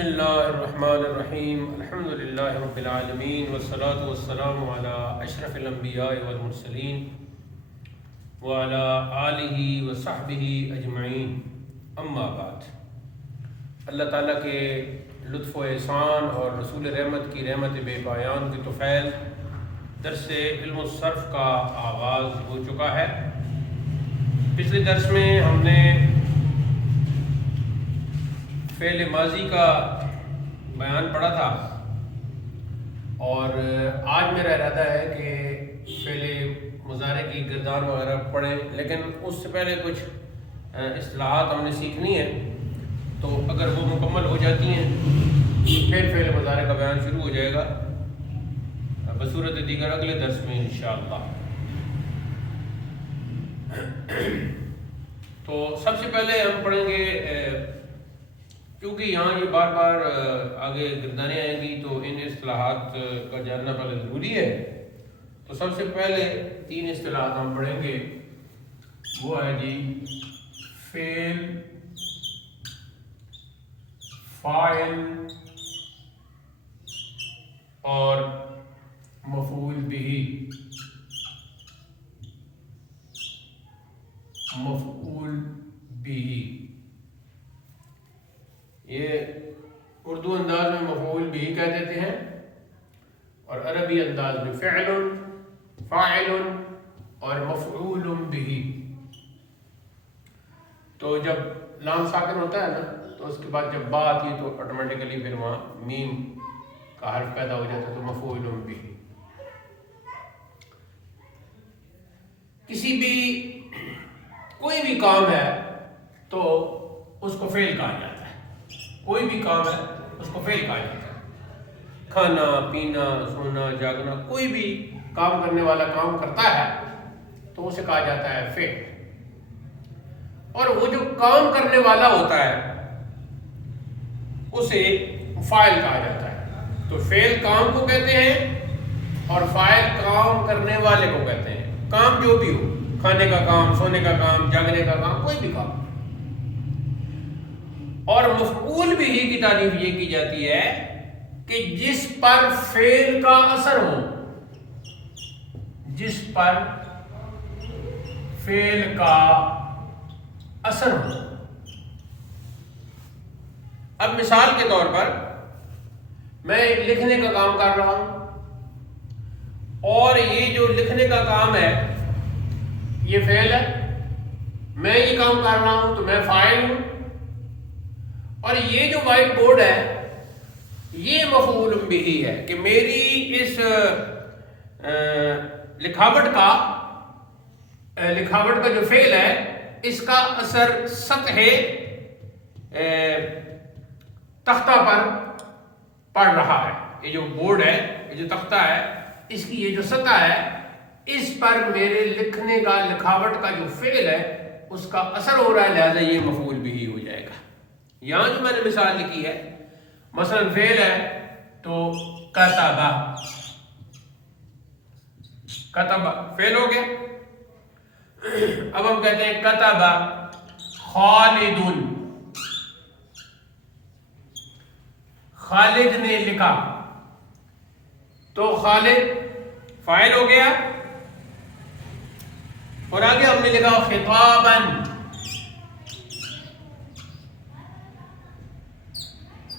بسم اللہ الرحمن الرحیم الحمد للہ رب العالمین والصلاة والسلام علی اشرف الانبیاء والمرسلین وعلی آلہ وصحبہ اجمعین اما بعد۔ اللہ تعالیٰ کے لطف و احسان اور رسول رحمت کی رحمت بے پایان کی توفیل درس علم الصرف کا آغاز ہو چکا ہے۔ پچھلے درس میں ہم نے فعل ماضی کا بیان پڑھا تھا اور آج میرا ارادہ ہے کہ فعل مضارع کی گردان وغیرہ پڑھیں، لیکن اس سے پہلے کچھ اصطلاحات ہم نے سیکھنی ہے، تو اگر وہ مکمل ہو جاتی ہیں تو پھر فعل مضارع کا بیان شروع ہو جائے گا بصورت دیگر اگلے درس میں انشاءاللہ۔ تو سب سے پہلے ہم پڑھیں گے، کیونکہ یہاں یہ بار بار آگے گردانیں آئیں گی تو ان اصطلاحات کا جاننا پہلے ضروری ہے۔ تو سب سے پہلے 3 اصطلاحات ہم پڑھیں گے، وہ ہے جی فعل، فاعل اور مفعول بہ۔ مفعول بہ یہ اردو انداز میں مفعول بہ کہہ دیتے ہیں، اور عربی انداز میں فعل، فاعل اور مفعول بہ۔ تو جب لام ساکن ہوتا ہے نا، تو اس کے بعد جب با آتی ہے تو آٹومیٹیکلی پھر وہاں میم کا حرف پیدا ہو جاتا ہے، تو مفعول بہ۔ کسی بھی کوئی بھی کام ہے تو اس کو فعل کہا جاتا ہے۔ کوئی بھی کام ہے اس کو فعل کہا جاتا ہے۔ کھانا پینا سونا جاگنا، کوئی بھی کام کرنے والا کام کرتا ہے تو اسے کہا جاتا ہے فعل۔ اور وہ جو کام کرنے والا ہوتا ہے اسے فاعل کہا جاتا ہے۔ تو فعل کام کو کہتے ہیں اور فاعل کام کرنے والے کو کہتے ہیں۔ کام جو بھی ہو، کھانے کا کام، سونے کا کام، جاگنے کا کام، کوئی بھی کام۔ اور مفعول بہ کی تعریف یہ کی جاتی ہے کہ جس پر فعل کا اثر ہو، جس پر فعل کا اثر ہو۔ اب مثال کے طور پر میں لکھنے کا کام کر رہا ہوں، اور یہ جو لکھنے کا کام ہے یہ فعل ہے، میں یہ کام کر رہا ہوں تو میں فاعل ہوں، اور یہ جو وائٹ بورڈ ہے یہ مفعول بہ ہے کہ میری اس لکھاوٹ کا جو فعل ہے اس کا اثر سطح تختہ پر پڑ رہا ہے۔ یہ جو بورڈ ہے، یہ جو تختہ ہے، اس کی یہ جو سطح ہے، اس پر میرے لکھنے کا، لکھاوٹ کا جو فعل ہے اس کا اثر ہو رہا ہے، لہذا یہ مفعول بہ ہو جائے گا۔ یہاں جو میں نے مثال لکھی ہے، مثلا فعل ہے تو کتب، کتب فعل ہو گیا۔ اب ہم کہتے ہیں کتب خالد، خالد نے لکھا، تو خالد فاعل ہو گیا، اور آگے ہم نے لکھا خطاباً،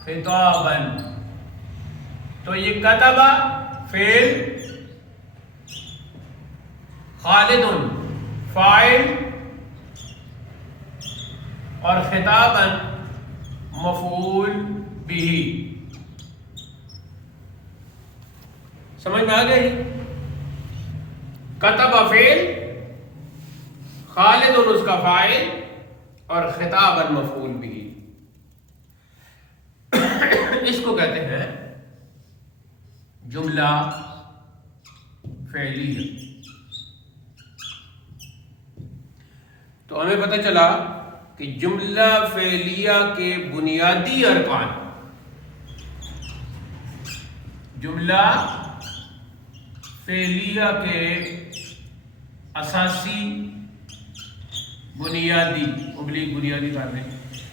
خطاباً، تو یہ کتب فعل، خالد فاعل، اور خطاباً مفعول بہ۔ سمجھ میں آ گیا جی؟ کتب فعل، خالد اس کا فاعل، اور خطاباً مفعول بہ۔ اس کو کہتے ہیں جملہ فعلیہ۔ تو ہمیں پتہ چلا کہ جملہ فعلیہ کے بنیادی ارکان، جملہ فعلیہ کے اساسی بنیادی ابلیغ بنیادی کارنے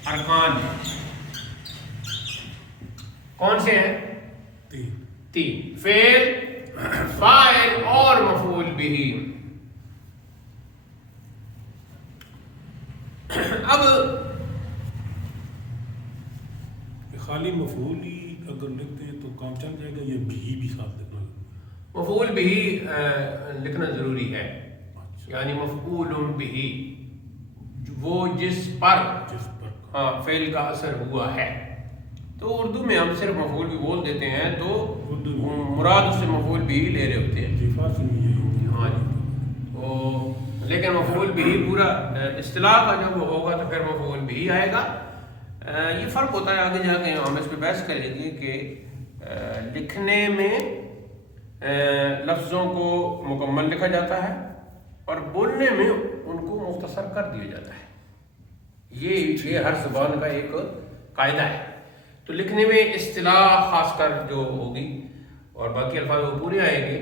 ارکان کون سے ہیں؟ تین. فعل، فاعل اور مفعول بھی. اب خالی مفعول ہی اگر لکھتے ہیں تو کام چل جائے گا، یہ بھی ساتھ لکھنا ہے؟ مفعول بھی لکھنا ضروری ہے. یعنی مفعول بھی وہ جس پر فعل کا اثر ہوا ہے. تو اردو میں ہم صرف مفعول بھی بول دیتے ہیں تو مراد اس سے مفعول بھی لے رہے ہوتے ہیں. ہاں جی. تو لیکن مفعول بھی پورا اصطلاح کا جب ہوگا تو پھر مفعول بھی آئے گا. یہ فرق ہوتا ہے، آگے جا کے ہم اس پہ بحث کریں گے کہ لکھنے میں لفظوں کو مکمل لکھا جاتا ہے اور بولنے میں ان کو مختصر کر دیا جاتا ہے. یہ ہر زبان کا ایک قاعدہ ہے. تو لکھنے میں اصطلاح خاص کر جو ہوگی اور باقی الفاظ وہ پورے آئیں گے،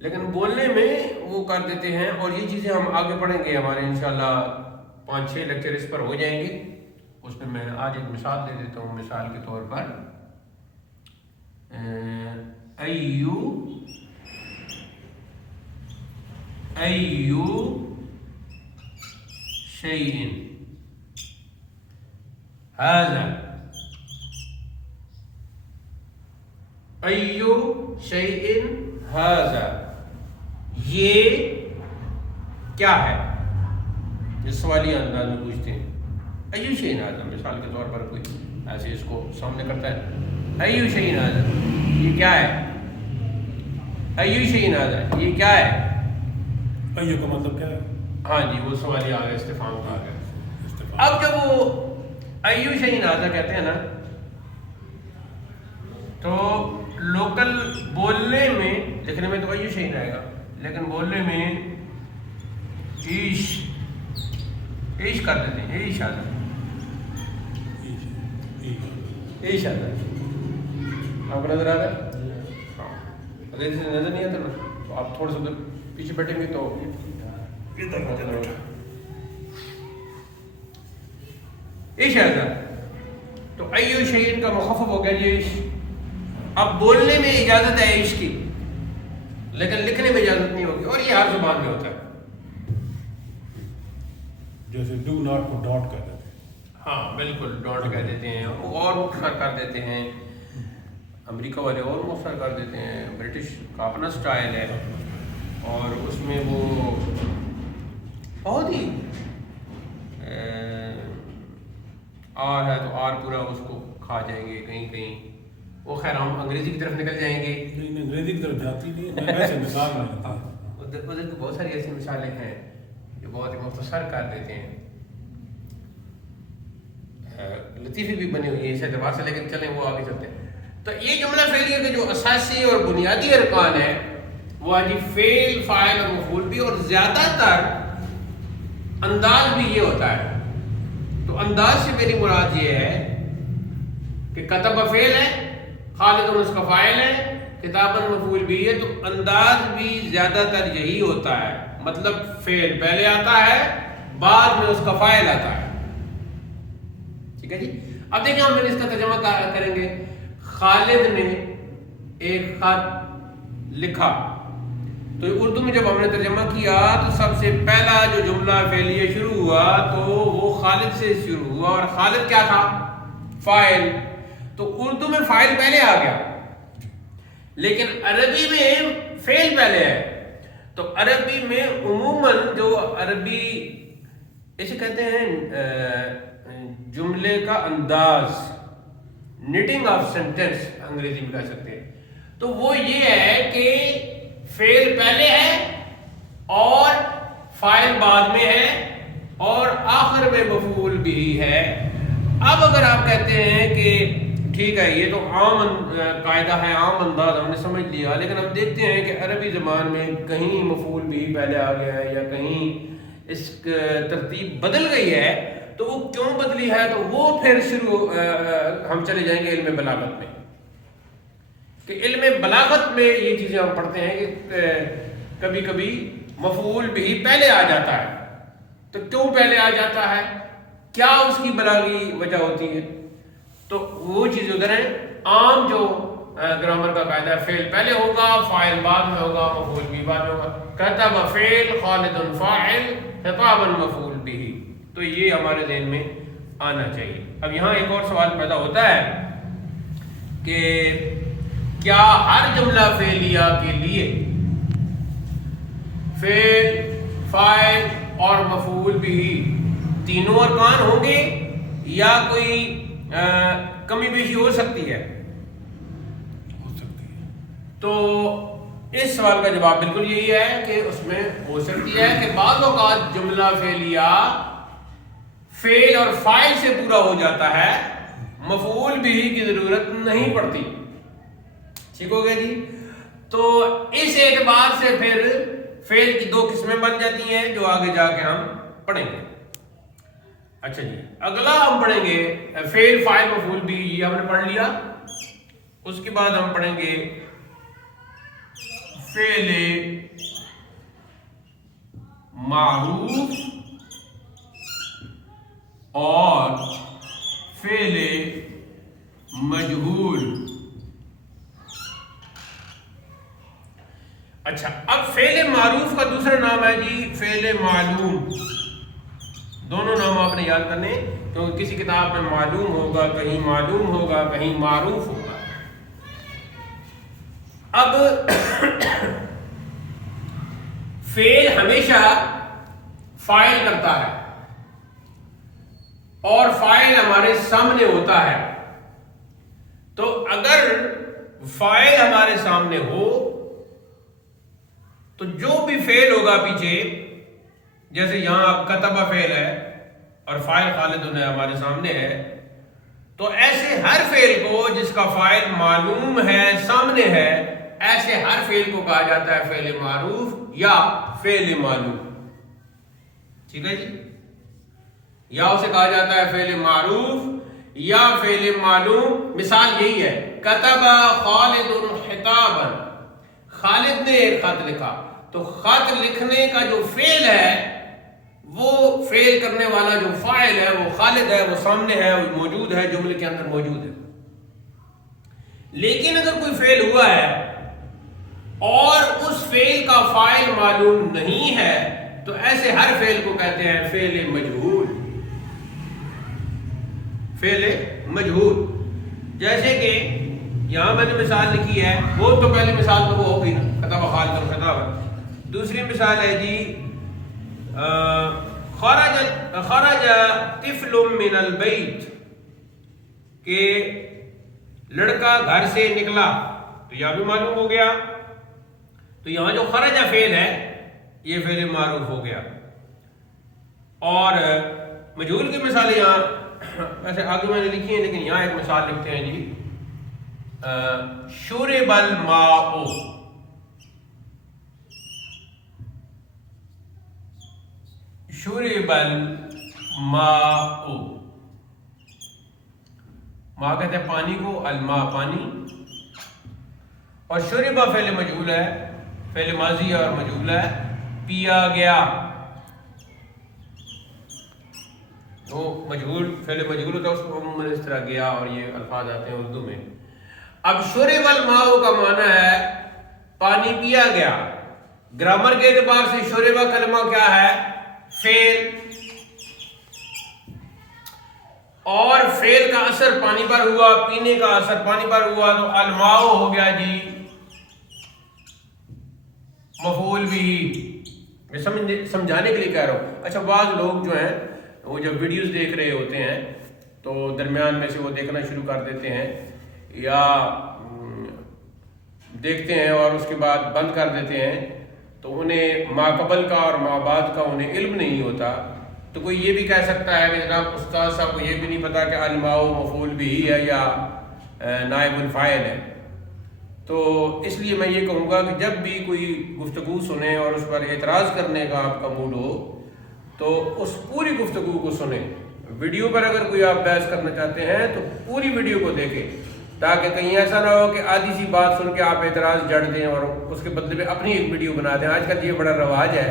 لیکن بولنے میں وہ کر دیتے ہیں. اور یہ چیزیں ہم آگے پڑھیں گے، ہمارے انشاءاللہ 5-6 لیکچر اس پر ہو جائیں گے. اس میں میں آج ایک مثال دے دیتا ہوں. مثال کے طور پر ایو شیئن ھذا، ایو شیئن ھذا، یہ کیا ہے؟ یہ سوالیہ انداز میں پوچھتے ہیں. ایو شیئن ھذا، مثال کے طور پر کوئی ایسے اس کو سامنے کرتا ہے، ایو شیئن ھذا، یہ کیا ہے؟ ایو شیئن ھذا، یہ کیا ہے؟ ایو کا مطلب کیا ہے؟ ہاں جی، وہ سوالیہ آ گیا، استفہام کا آ گیا. اب جب وہ ایو شیئن ھذا کہتے ہیں نا، تو لوکل بولنے میں، لکھنے میں تو ایو شیئن آئے گا، لیکن بولنے میں ایش کر دیتے ہیں. ایش ھذا، ایش ھذا. آپ کو نظر آ رہا ہے؟ اگر اسے نظر نہیں آتا نا تو آپ تھوڑا سا پیچھے بیٹھیں گے تو ایش ھذا. تو ایو شیئن کا مخفف ہو گیا جی عیش. اب بولنے میں اجازت ہے عیش کی، لیکن لکھنے میں اجازت نہیں ہوگی، اور یہ ہر زبان میں ہوتا ہے. جیسے ڈو ناٹ کو ڈاٹ کہہ دیتے ہیں. ہاں بالکل، ڈاٹ کہہ دیتے ہیں، اور مختصر کر دیتے ہیں. امریکہ والے اور مختصر کر دیتے ہیں. برٹش کا اپنا سٹائل ہے اور اس میں وہ بہت ہی آر ہے تو آر پورا اس کو کھا جائیں گے کہیں کہیں. وہ خیر ہم انگریزی کی طرف نکل جائیں گے. نہیں، انگریزی کی طرف جاتی نہیں، میں ایسے مثال میں لیتا ہوں. ادھر کی بہت ساری ایسی مثالیں ہیں جو بہت ہی مختصر کر دیتے ہیں. لطیفی بھی بنی ہوئی ہے اس اعتبار سے، لیکن چلیں وہ آگے چلتے ہیں. تو یہ جملہ فعلیہ کے جو اساسی اور بنیادی ارکان ہیں وہ آج فعل، فاعل اور مفعول بھی، اور زیادہ تر انداز بھی یہ ہوتا ہے. تو انداز سے میری مراد یہ ہے کہ کتب فعل ہے، خالد اس کا فاعل ہے، کتاباً مفعول بھی ہے. تو انداز بھی زیادہ تر یہی ہوتا ہے، مطلب فعل پہلے آتا ہے، بعد میں اس کا فاعل آتا ہے. ٹھیک ہے جی. اب دیکھیں ہم اس کا ترجمہ کریں گے. خالد نے ایک خط لکھا. تو اردو میں جب ہم نے ترجمہ کیا تو سب سے پہلا جو جملہ فعلیہ شروع ہوا تو وہ خالد سے شروع ہوا، اور خالد کیا تھا؟ فاعل. تو اردو میں فاعل پہلے آ گیا، لیکن عربی میں فعل پہلے ہے. تو عربی میں عموماً جو عربی اسے کہتے ہیں جملے کا انداز، نیٹنگ آف سینٹینس انگریزی میں کہہ سکتے ہیں. تو وہ یہ ہے کہ فعل پہلے ہے اور فاعل بعد میں ہے اور آخر میں مفعول بھی ہے. اب اگر آپ کہتے ہیں کہ ٹھیک ہے یہ تو عام قاعدہ ہے، عام انداز ہم نے سمجھ لیا، لیکن ہم دیکھتے ہیں کہ عربی زبان میں کہیں مفعول بھی پہلے آ گیا ہے یا کہیں اس ترتیب بدل گئی ہے، تو وہ کیوں بدلی ہے؟ تو وہ پھر شروع ہم چلے جائیں گے علم بلاغت میں. کہ علم بلاغت میں یہ چیزیں ہم پڑھتے ہیں کہ کبھی کبھی مفعول بھی پہلے آ جاتا ہے. تو کیوں پہلے آ جاتا ہے؟ کیا اس کی بلاغی وجہ ہوتی ہے؟ تو وہ چیز ادھر ہیں. عام جو گرامر کا قاعدہ ہے، فعل پہلے ہوگا، فاعل بعد میں ہوگا، مفعول بھی بعد میں ہوگا. کتب فعل، خالد فاعل، خطابا مفعول به. تو یہ ہمارے ذہن میں آنا چاہیے. اب یہاں ایک اور سوال پیدا ہوتا ہے کہ کیا ہر جملہ فعلیہ کے لیے فعل، فاعل اور مفعول بھی تینوں ارکان ہوں گے یا کوئی کمی بیشی ہو سکتی ہے؟ ہو سکتی ہے. تو اس سوال کا جواب بالکل یہی ہے کہ اس میں ہو سکتی ہے کہ بعض اوقات جملہ فعلیہ فعل اور فاعل سے پورا ہو جاتا ہے، مفعول بھی کی ضرورت نہیں پڑتی. ٹھیک ہو گیا جی. تو اس اعتبار سے پھر فعل کی دو قسمیں بن جاتی ہیں جو آگے جا کے ہم پڑھیں گے. اچھا جی، اگلا ہم پڑھیں گے فعل، فاعل، مفعول بھی، یہ ہم نے پڑھ لیا. اس کے بعد ہم پڑھیں گے فعل معروف اور فعل مجہول. اچھا، اب فعل معروف کا دوسرا نام ہے جی فعل معلوم. دونوں نام آپ نے یاد کرنے، کیونکہ کسی کتاب میں معلوم ہوگا، کہیں معلوم ہوگا، کہیں معروف ہوگا. اب فعل ہمیشہ فاعل کرتا ہے اور فاعل ہمارے سامنے ہوتا ہے. تو اگر فاعل ہمارے سامنے ہو تو جو بھی فعل ہوگا پیچھے، جیسے یہاں کتب فعل ہے اور فاعل خالد ہمارے سامنے ہے، تو ایسے ہر فعل کو جس کا فاعل معلوم ہے، سامنے ہے، ایسے ہر فعل کو کہا جاتا ہے فعل معروف یا فعل معلوم. ٹھیک ہے جی، یا اسے کہا جاتا ہے فعل معروف یا فعل معلوم. مثال یہی ہے، کتب خالد خطابا، خالد نے ایک خط لکھا. تو خط لکھنے کا جو فعل ہے، وہ فعل کرنے والا جو فاعل ہے وہ خالد ہے، وہ سامنے ہے، وہ موجود ہے، جملے کے اندر موجود ہے. لیکن اگر کوئی فعل ہوا ہے اور اس فعل کا فاعل معلوم نہیں ہے تو ایسے ہر فعل کو کہتے ہیں فعل مجہول. فعل مجہول. جیسے کہ یہاں میں نے مثال لکھی ہے، وہ تو پہلی مثال تو وہ ہو گئی نا، کتب خالد خطابا. دوسری مثال ہے جی خرج طفل من البیت، کہ لڑکا گھر سے نکلا. تو یہ بھی معلوم ہو گیا. تو یہاں جو خرج فعل ہے یہ فعل معروف ہو گیا. اور مجہول کی مثال یہاں ویسے آگے میں نے لکھی ہے، لیکن یہاں ایک مثال لکھتے ہیں جی شرب الماء. شرب الماء، ماء کہتے ہیں پانی کو، الماء پانی. اور شربہ فعل مجہول ہے، فعل ماضی اور مجہول ہے. پیا گیا، وہ مجہول فعل مجہول ہوتا ہے، اس کو عموماً اس طرح گیا اور یہ الفاظ آتے ہیں اردو میں. اب شرب الماء کا معنی ہے پانی پیا گیا. گرامر کے اعتبار سے شربہ کلمہ کیا ہے؟ فعل. اور فعل کا اثر پانی پر ہوا، پینے کا اثر پانی پر ہوا، تو الماء ہو گیا جی مفعول بھی. میں سمجھانے کے لیے کہہ رہا ہوں. اچھا، بعض لوگ جو ہیں وہ جب ویڈیوز دیکھ رہے ہوتے ہیں تو درمیان میں سے وہ دیکھنا شروع کر دیتے ہیں یا دیکھتے ہیں اور اس کے بعد بند کر دیتے ہیں، تو انہیں ما قبل کا اور ما بعد کا انہیں علم نہیں ہوتا. تو کوئی یہ بھی کہہ سکتا ہے کہ جناب استاد صاحب کو یہ بھی نہیں پتا کہ الماء مفعول بھی ہے یا نائب الفاعل ہے. تو اس لیے میں یہ کہوں گا کہ جب بھی کوئی گفتگو سنیں اور اس پر اعتراض کرنے کا آپ کا موڈ ہو تو اس پوری گفتگو کو سنیں. ویڈیو پر اگر کوئی آپ بحث کرنا چاہتے ہیں تو پوری ویڈیو کو دیکھیں، تاکہ کہیں ایسا نہ ہو کہ آدھی سی بات سن کے آپ اعتراض جڑ دیں اور اس کے بدلے میں اپنی ایک ویڈیو بنا دیں. آج کل یہ بڑا رواج ہے،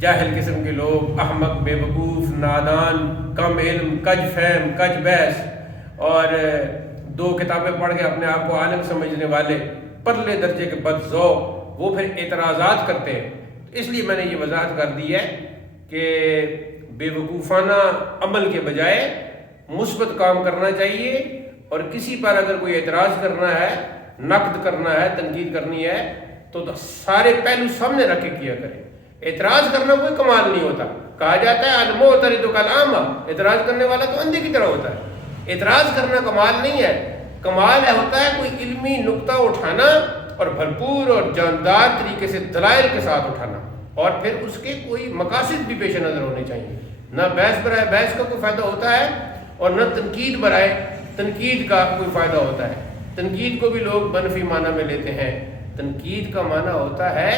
جاہل قسم کے لوگ، احمق، بے وقوف، نادان، کم علم، کج فہم، کج بحث اور 2 کتابیں پڑھ کے اپنے آپ کو عالم سمجھنے والے پرلے درجے کے بدذوق وہ پھر اعتراضات کرتے ہیں. اس لیے میں نے یہ وضاحت کر دی ہے کہ بے وقوفانہ عمل کے بجائے مثبت کام کرنا چاہیے، اور کسی پر اگر کوئی اعتراض کرنا ہے، نقد کرنا ہے، تنقید کرنی ہے تو سارے پہلو سامنے رکھ کے کیا کریں. اعتراض کرنا کوئی کمال نہیں ہوتا. کہا جاتا ہے المعترض کالأعمى، اعتراض کرنے والا تو اندھے کی طرح ہوتا ہے. اعتراض کرنا کمال نہیں ہے. کمال ہوتا ہے کوئی علمی نقطہ اٹھانا اور بھرپور اور جاندار طریقے سے دلائل کے ساتھ اٹھانا، اور پھر اس کے کوئی مقاصد بھی پیش نظر ہونے چاہیے. نہ بحث برائے بحث کا کوئی فائدہ ہوتا ہے اور نہ تنقید برائے تنقید کا کوئی فائدہ ہوتا ہے. تنقید کو بھی لوگ منفی معنی میں لیتے ہیں. تنقید کا معنی ہوتا ہے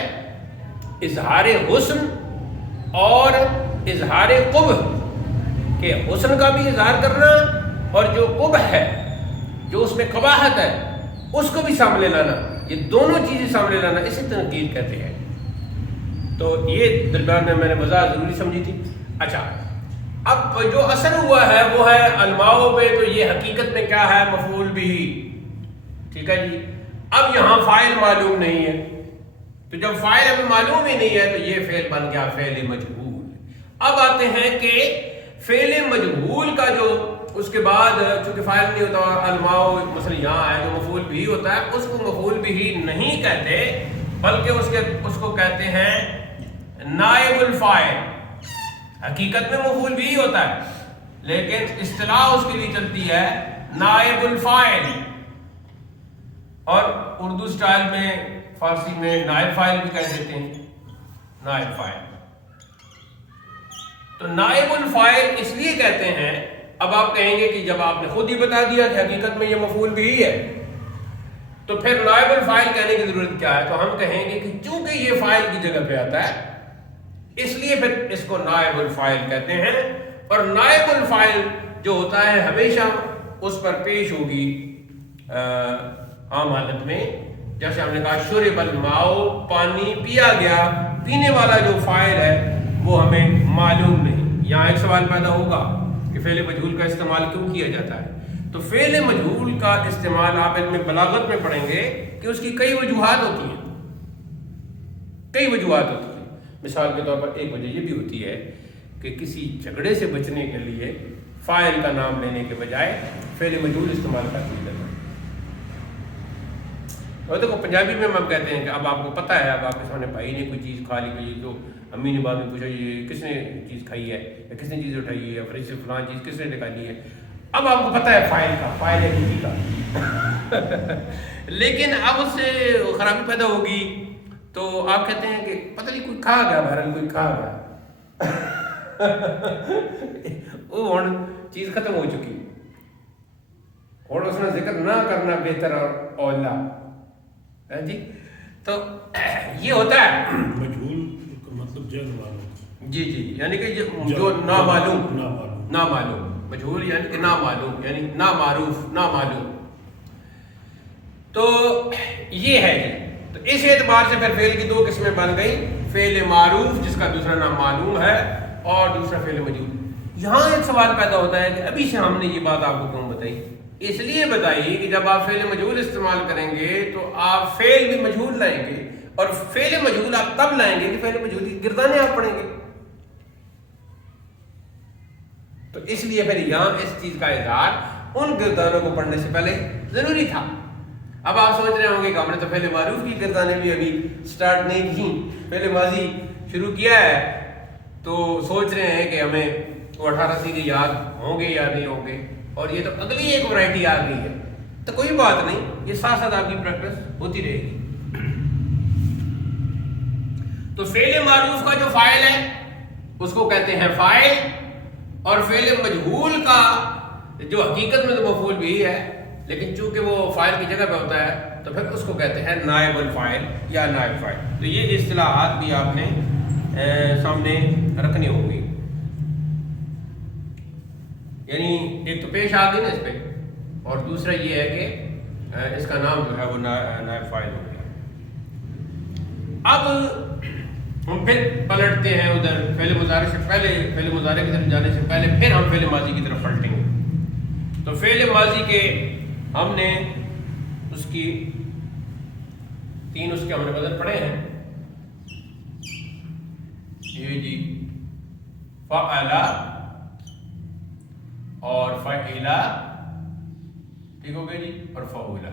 اظہار حسن اور اظہار قبح، کہ حسن کا بھی اظہار کرنا اور جو قبح ہے، جو اس میں قباحت ہے، اس کو بھی سامنے لانا. یہ دونوں چیزیں سامنے لانا اسے تنقید کہتے ہیں. تو یہ درمیان میں نے وضاحت ضروری سمجھی تھی. اچھا، اب جو اثر ہوا ہے وہ ہے الماؤ پہ، تو یہ حقیقت میں کیا ہے؟ مفعول بھی. ٹھیک ہے جی. اب یہاں فاعل معلوم نہیں ہے، تو جب فاعل ہمیں معلوم ہی نہیں ہے تو یہ فعل بن گیا فعل مجہول. اب آتے ہیں کہ فعل مجہول کا جو اس کے بعد چونکہ فاعل نہیں ہوتا، الماؤ مثلا یہاں ہے جو مفعول بھی ہوتا ہے، اس کو مفعول بھی نہیں کہتے بلکہ اس کو کہتے ہیں نائب الفاعل. حقیقت میں مفعول بھی ہوتا ہے لیکن اصطلاح اس کے لیے چلتی ہے نائب الفاعل، اور اردو سٹائل میں فارسی میں نائب فاعل بھی کہہ دیتے ہیں. نائب فاعل، تو نائب الفاعل اس لیے کہتے ہیں. اب آپ کہیں گے کہ جب آپ نے خود ہی بتا دیا کہ حقیقت میں یہ مفعول بھی ہے تو پھر نائب الفاعل کہنے کی ضرورت کیا ہے؟ تو ہم کہیں گے کہ چونکہ یہ فاعل کی جگہ پہ آتا ہے اس لیے پھر اس کو نائب الفاعل کہتے ہیں. اور نائب الفاعل جو ہوتا ہے ہمیشہ اس پر پیش ہوگی عام حالت میں، جیسے ہم نے کہا شرب الماء، پانی پیا گیا. پینے والا جو فاعل ہے وہ ہمیں معلوم نہیں. یہاں ایک سوال پیدا ہوگا کہ فعل مجہول کا استعمال کیوں کیا جاتا ہے؟ تو فعل مجہول کا استعمال آپ علم بلاغت میں پڑھیں گے کہ اس کی کئی وجوہات ہوتی ہیں. کئی وجوہات ہوتی ہیں. مثال کے طور پر ایک وجہ یہ بھی ہوتی ہے کہ کسی جھگڑے سے بچنے کے لیے فاعل کا نام لینے کے بجائے فعل مجہول استعمال کر دیا جاتا ہے. اور دیکھو پنجابی میں ہم کہتے ہیں کہ اب آپ کو پتہ ہے، اب آپ کے سامنے بھائی نے کوئی چیز کھا لی، تو امی نے بعد میں پوچھا یہ کس نے چیز کھائی ہے یا کس نے چیز اٹھائی ہے یا فریج سے فلاں چیز کس نے نکالی ہے. اب آپ کو پتہ ہے فاعل کا، فاعل ہے کسی کا لیکن اب اس سے خرابی پیدا ہوگی تو آپ کہتے ہیں کہ پتہ نہیں کوئی کھا گیا، بہرحال کوئی کھا گیا وہ ہن چیز ختم ہو چکی، اور اس نے ذکر نہ کرنا بہتر اور اولا جی. تو یہ ہوتا ہے مجہول کا مطلب جہل معلوم. جی جی، یعنی کہ جو نامعلوم، مجہول یعنی کہ نامعلوم، یعنی نامعروف، نامعلوم. تو یہ ہے جی. تو اس اعتبار سے پھر فعل کی 2 قسمیں بن گئی، فعل معروف جس کا دوسرا نام معلوم ہے اور دوسرا فعل مجہول. یہاں ایک سوال پیدا ہوتا ہے کہ ابھی سے ہم نے یہ بات آپ کو کیوں بتائی؟ اس لیے بتائی کہ جب آپ فعل مجہول استعمال کریں گے تو آپ فعل بھی مجہول لائیں گے، اور فعل مجہول آپ تب لائیں گے کہ فعل مجہول کی گردانے آپ پڑھیں گے. تو اس لیے پھر یہاں اس چیز کا اظہار ان گردانوں کو پڑھنے سے پہلے ضروری تھا. اب آپ سوچ رہے ہوں گے کہ ہم نے تو فعل معروف کی گردانے بھی ابھی سٹارٹ نہیں کی، فعل ماضی شروع کیا ہے، تو سوچ رہے ہیں کہ ہمیں وہ 18 سیغے یاد ہوں گے یا نہیں ہوں گے، اور یہ تو اگلی ایک ورائٹی آ گئی ہے. تو کوئی بات نہیں، یہ ساتھ ساتھ آپ کی پریکٹس ہوتی رہے گی. تو فعل معروف کا جو فاعل ہے اس کو کہتے ہیں فاعل، اور فعل مجہول کا جو حقیقت میں تو مفعول بھی ہے لیکن چونکہ وہ فاعل کی جگہ پہ ہوتا ہے تو پھر اس کو کہتے ہیں نائب الفاعل یا نائب فاعل. تو یہ اصطلاحات بھی آپ نے سامنے رکھنی ہوں گی. یعنی ایک تو پیش آ گئی نا اس پہ، اور دوسرا یہ ہے کہ اس کا نام جو ہے وہ نائب فاعل ہو گیا. اب ہم پھر پلٹتے ہیں ادھر فعل مضارع سے پہلے، فعل مضارع کی طرف جانے سے پہلے پھر ہم فعل ماضی کی طرف پلٹیں گے. تو فعل ماضی کے ہم نے اس کی تین اس کے ہم نے وزن پڑھے ہیں، یہ جی فعلا اور فعلا، ٹھیک ہو گیا جی، اور فعولا۔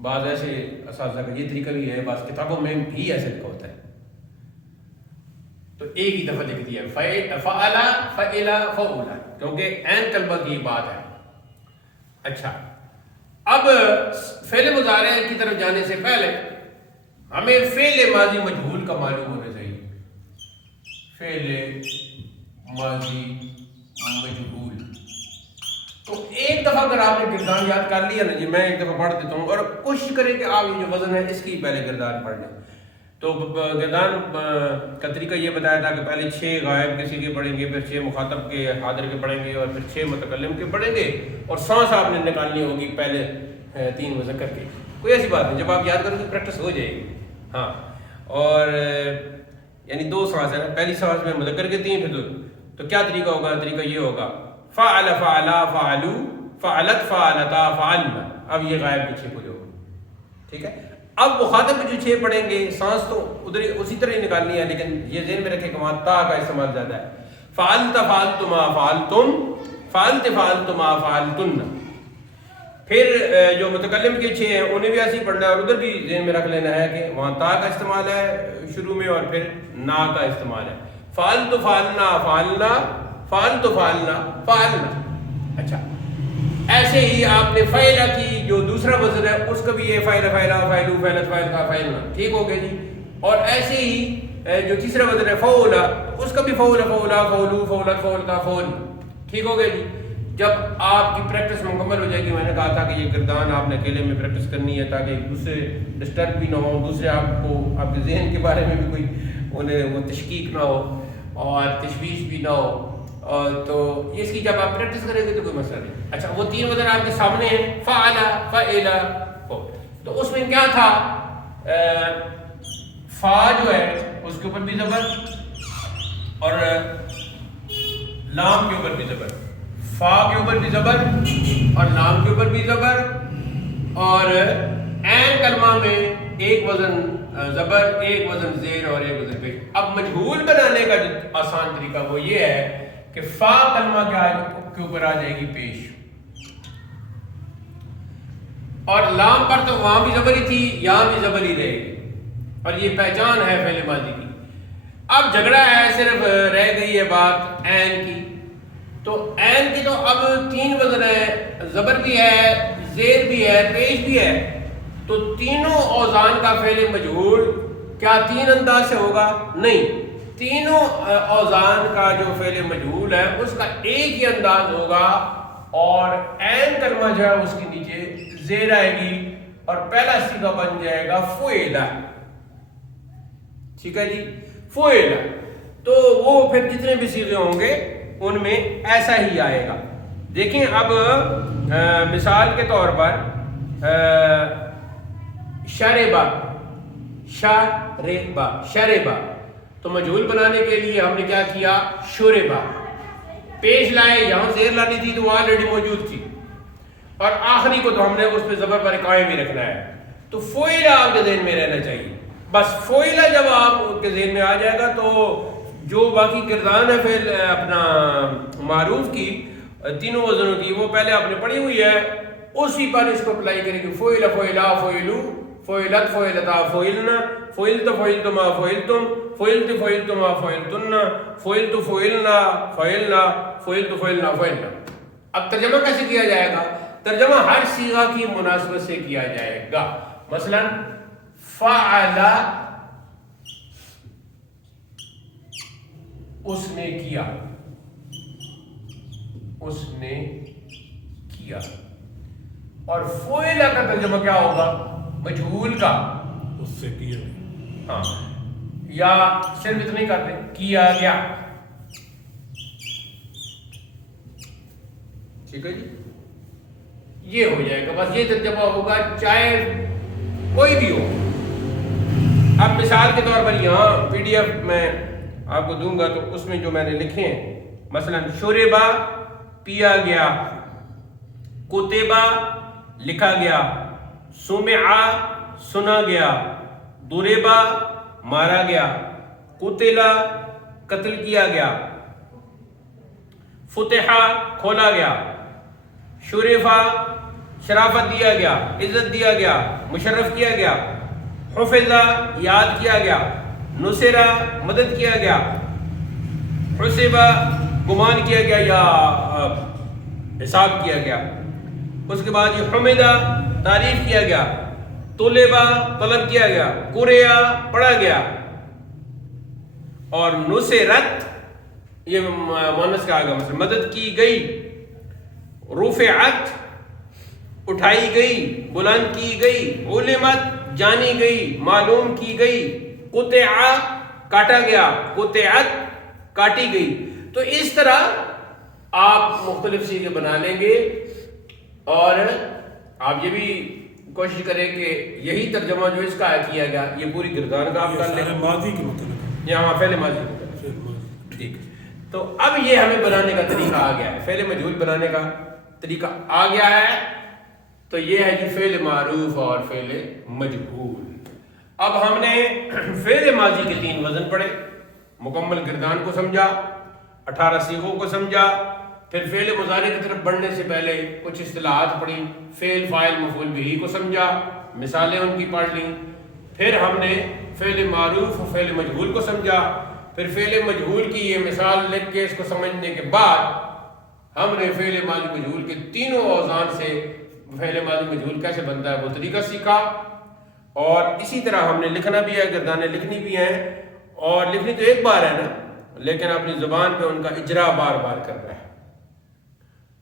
بعض ایسے اساتذہ کا یہ طریقہ بھی ہے، بعض کتابوں میں بھی ایسے لکھا ہوتا ہے، تو ایک ہی دفعہ لکھ دیا فعلا فعلا فعولا، کیونکہ عین طلبہ کی بات ہے۔ اچھا، اب فعل مضارع کی طرف جانے سے پہلے ہمیں فعل ماضی مجہول کا معلوم ہونا چاہیے۔ فعل ماضی مجہول، تو ایک دفعہ اگر آپ نے گردان یاد کر لیا نا جی، میں ایک دفعہ پڑھ دیتا ہوں اور کوشش کریں کہ آپ یہ جو وزن ہے اس کی پہلے گردان پڑھ لیں۔ تو گردان کا طریقہ یہ بتایا تھا کہ پہلے 6 غائب کسی کے پڑھیں گے، پھر 6 مخاطب کے حاضر کے پڑھیں گے، اور پھر 6 متکلم کے پڑھیں گے، اور سانس آپ نے نکالنی ہوگی پہلے 3 مذکر کے۔ کوئی ایسی بات نہیں، جب آپ یاد کریں گے پریکٹس ہو جائے گی۔ ہاں، اور یعنی 2 سانس ہے نا، پہلی سانس میں مذکر کے 3، پھر 2۔ تو کیا طریقہ ہوگا؟ طریقہ یہ ہوگا فعل فعلا فعلو فعلت فعلتا فعلنا۔ اب یہ غائب کے 6 پورے ہو گئے، ٹھیک ہے۔ اب مخاطب میں جو 6 پڑھیں گے، سانس تو ادھر اسی طرح ہی نکالنی ہے، لیکن یہ ذہن میں رکھے کہ وہاں تا کا استعمال زیادہ ہے۔ فعلت فعلتما فعلتم، فعلت فعلتما فعلتن۔ پھر جو متکلم کے 6 ہیں انہیں بھی ایسے ہی پڑھنا ہے، اور ادھر بھی ذہن میں رکھ لینا ہے کہ وہاں تا کا استعمال ہے شروع میں، اور پھر نا کا استعمال ہے۔ فعلت فعلنا فعلنا، فعلت فعلنا فعلنا۔ اچھا، ایسے ہی آپ نے فعلا کی جو دوسرا وزن ہے اس کا بھی یہ فعلا فعلا فعلو فعلت فعلتا فعلنا، ٹھیک ہو گیا جی۔ اور ایسے ہی جو تیسرا وزن ہے فعولا، اس کا بھی فعولا فعولا فعلو فعلت فعلتا فعلنا، ٹھیک ہو گیا جی۔ جب آپ کی پریکٹس مکمل ہو جائے گی، میں نے کہا تھا کہ یہ گردان آپ نے اکیلے میں پریکٹس کرنی ہے تاکہ دوسرے ڈسٹرب بھی نہ ہو، دوسرے آپ کو آپ کے ذہن کے بارے میں بھی کوئی انہیں وہ تشکیک نہ ہو اور تشویش بھی نہ ہو، تو اس کی جب آپ پریکٹس کریں گے تو کوئی مسئلہ نہیں۔ اچھا، وہ 3 وزن آپ کے سامنے ہیں، فعلا فعلا تو اس میں کیا تھا؟ فا جو ہے اس کے اوپر بھی زبر، اور لام کے اوپر بھی زبر، فا کے اوپر بھی زبر اور لام کے اوپر بھی زبر، اور عین کلمہ میں ایک وزن زبر، ایک وزن زیر اور ایک وزن پیش۔ اب مجہول بنانے کا جو آسان طریقہ وہ یہ ہے کہ فا کلمہ کے اوپر آ جائے گی پیش، اور لام پر تو وہاں بھی زبر ہی تھی، یہاں بھی زبر ہی رہے گی، اور یہ پہچان ہے فعل ماضی کی۔ اب جھگڑا ہے، صرف رہ گئی ہے بات عین کی، تو عین کی تو اب 3 وزن ہے، زبر بھی ہے، زیر بھی ہے، پیش بھی ہے، تو تینوں اوزان کا فعل مجہول کیا 3 انداز سے ہوگا؟ نہیں، تینوں اوزان کا جو فعل مجہول ہے اس کا ایک ہی انداز ہوگا، اور عین کلمہ جو ہے اس کے نیچے زیر آئے گی، اور پہلا صیغہ بن جائے گا فعلا، ٹھیک ہے جی، فعلا۔ تو وہ پھر جتنے بھی صیغے ہوں گے ان میں ایسا ہی آئے گا۔ دیکھیں اب مثال کے طور پر شربا، شربا، شربا، تو مجہول بنانے کے لیے ہم نے کیا کیا؟ شربا پیش لائے، یہاں زیر لانی تھی تو وہ آلریڈی موجود تھی، اور آخری کو تو ہم نے اس پہ زبر پر قائم ہی رکھنا ہے، تو فعلا آپ کے ذہن میں رہنا چاہیے۔ بس فعلا جب آپ کے ذہن میں آ جائے گا تو جو باقی گردان ہے فعل اپنا معروف کی تینوں وزنوں کی وہ پہلے آپ نے پڑھی ہوئی ہے، اسی پر اس کو اپلائی کریں گے۔ فعلا فعلا فعلو فعلت فعلتا فعلنا فعلت فعلتما فعلتم فعلت فعلتما فعلتن فعلت فعلنا فعلنا فعلت فعلنا فعلنا۔ اب ترجمہ کیسے کیا جائے گا؟ ترجمہ ہر صیغہ کی مناسبت سے کیا جائے گا۔ مثلا فعل، اس نے کیا، اس نے کیا، اور فعلا کا ترجمہ کیا ہوگا؟ مجہول کا، اس سے کیا، ہاں، یا صرف اتنا ہی کرتے کیا گیا، ٹھیک ہے جی، یہ ہو جائے گا، بس یہ ترجمہ ہوگا چاہے کوئی بھی ہو۔ اب مثال کے طور پر یہاں پی ڈی ایف میں آپ کو دوں گا تو اس میں جو میں نے لکھے ہیں، مثلا شربا پیا گیا، کتبہ لکھا گیا، سمع سنا گیا، ضربہ مارا گیا، قتل قتل کیا گیا، فتح کھولا گیا، شرفا شرافت دیا گیا، عزت دیا گیا، مشرف کیا گیا، حفظ یاد کیا گیا، نصر مدد کیا گیا، حسب گمان کیا گیا یا حساب کیا گیا، اس کے بعد یہ حمدہ تعریف کیا گیا، طلبہ طلب کیا گیا، قرئ پڑھا گیا، اور نصرت یہ مؤنث کا آگا مثلا مدد کی گئی، رفعت اٹھائی گئی، بلند کی گئی، علمت جانی گئی، معلوم کی گئی، قطع کاٹا گیا، قطعت کاٹی گئی۔ تو اس طرح آپ مختلف چیزیں بنا لیں گے، اور آپ یہ بھی کوشش کریں کہ یہی ترجمہ جو اس کا کیا گیا یہ پوری گردان کا آپ کر لیں، ماضی کے مطلب یہاں فعل ماضی کو ٹھیک۔ تو اب یہ ہمیں بنانے کا طریقہ آ گیا ہے، فعل مجہول بنانے کا طریقہ آ گیا ہے۔ تو یہ ہے جی فعل معروف اور فعل مجہول۔ اب ہم نے فعل ماضی کے 3 وزن پڑھے، مکمل گردان کو سمجھا، 18 صیغوں کو سمجھا، پھر فعل مضارع کی طرف بڑھنے سے پہلے کچھ اصطلاحات پڑھی، فعل فاعل مفعول بہ کو سمجھا، مثالیں ان کی پڑھ لیں، پھر ہم نے فعل معروف اور فعل مجہول کو سمجھا، پھر فعل مجہول کی یہ مثال لکھ کے اس کو سمجھنے کے بعد ہم نے فعل ماضی مجہول کے تینوں اوزان سے فعل ماضی مجہول کیسے بنتا ہے وہ طریقہ سیکھا، اور اسی طرح ہم نے لکھنا بھی ہے، گردانیں لکھنی بھی ہیں، اور لکھنی تو ایک بار ہے نا، لیکن اپنی زبان پہ ان کا اجرا بار بار کرنا ہے۔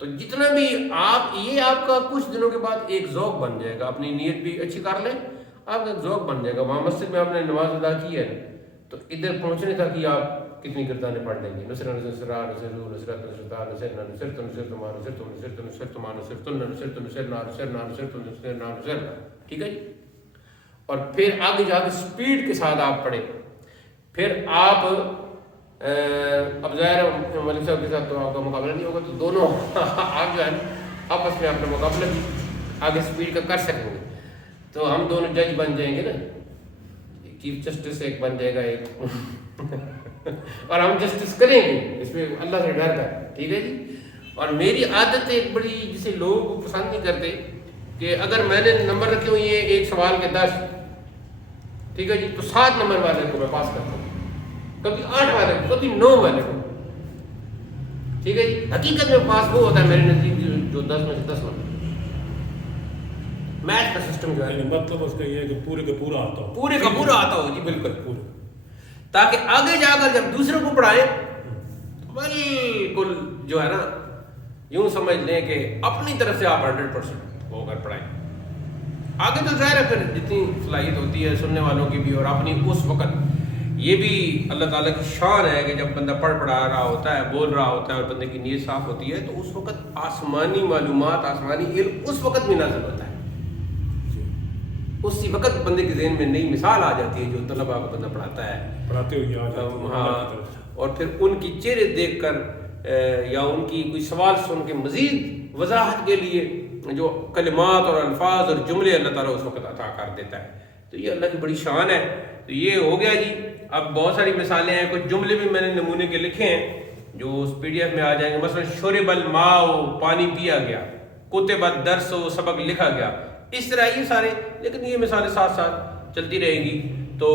تو جتنا بھی آپ یہ آپ کا کچھ دنوں کے بعد ایک ذوق بن جائے گا، اپنی نیت بھی اچھی کر لیں، آپ کا ایک ذوق بن جائے گا۔ وہاں مسجد میں آپ نے نماز ادا کی ہے تو ادھر پہنچنے تک ہی آپ کتنی گردانیں پڑھ لیں گے، نصر نصرا نصرو نصرت نصرتا نصرنا نصرت نصرت ما نصرت نصرت نصرت ما نصرت نصرت نصرنا نصرنا نصرت نصرنا نصرنا، ٹھیک ہے جی۔ اور پھر آگے جا کے سپیڈ کے ساتھ آپ پڑھیں، پھر آپ اب ظاہر ملک صاحب کے ساتھ تو آپ کا مقابلہ نہیں ہوگا، تو دونوں آپ جو ہے آپس میں اپنا مقابلہ بھی آگے سپیڈ کا کر سکیں گے، تو ہم دونوں جج بن جائیں گے نا، چیف جسٹس ایک بن جائے گا ایک اور ہم جسٹس کریں گے، اس میں اللہ سے ڈر کر، ٹھیک ہے جی۔ اور میری عادت ایک بڑی جسے لوگ پسند نہیں کرتے کہ اگر میں نے نمبر رکھے ہوئے ہیں ایک سوال کے 10، ٹھیک ہے جی، تو 7 نمبر والے کو میں پاس کرتا ہوں، کبھی 8 والے کو، کبھی 9 والے کو، ٹھیک ہے جی۔ حقیقت میں پاس وہ ہوتا ہے میرے نزدیک جو 10 میں سے 10 نمبر، میتھ کا سسٹم جو ہے مطلب اس کا یہ ہے کہ پورے کا پورا آتا ہو، پورے کا پورا آتا ہو جی، بالکل پورے، تاکہ آگے جا کر جب دوسروں کو پڑھائیں تو بالکل جو ہے نا یوں سمجھ لیں کہ اپنی طرف سے آپ 100% ہو کر پڑھائیں۔ آگے تو ظاہر ہے پھر جتنی صلاحیت ہوتی ہے سننے والوں کی بھی، اور اپنی اس وقت یہ بھی اللہ تعالیٰ کی شان ہے کہ جب بندہ پڑھ رہا ہوتا ہے، بول رہا ہوتا ہے، اور بندے کی نیت صاف ہوتی ہے، تو اس وقت آسمانی معلومات، آسمانی علم اس وقت بھی نازل ہوتا ہے، اسی وقت بندے کے ذہن میں نئی مثال آ جاتی ہے جو طلباء کو بندہ پڑھاتا ہے، پڑھاتے ہوئے آ جاتی ہے، ہاں، اور پھر ان کی چہرے دیکھ کر یا ان کی کوئی سوال سن کے مزید وضاحت کے لیے جو کلمات اور الفاظ اور جملے اللہ تعالیٰ اس وقت عطا کر دیتا ہے، تو یہ اللہ کی بڑی شان ہے۔ تو یہ ہو گیا جی۔ اب بہت ساری مثالیں ہیں، کچھ جملے بھی میں نے نمونے کے لکھے ہیں جو اس PDF میں آ جائیں گے، مثلا شرب الماء، پانی پیا گیا، کتب الدرس، سبق لکھا گیا، اس طرح یہ سارے، لیکن یہ مثالیں ساتھ ساتھ چلتی رہیں گی۔ تو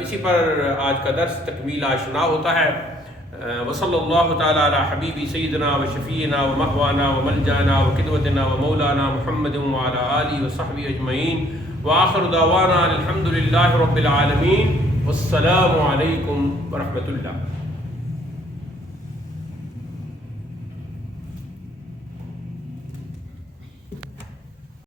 اسی پر آج کا درس تکمیل آشنا ہوتا ہے۔ وصلی اللہ تعالی علی حبیبی سیدنا و شفیعنا و مأوانا و ملجانا و قدوتنا و مولانا محمد وعلی آلہ و صحبہ اجمعین، وآخر دعوانا الحمد للہ رب العالمین، والسلام علیکم ورحمۃ اللہ۔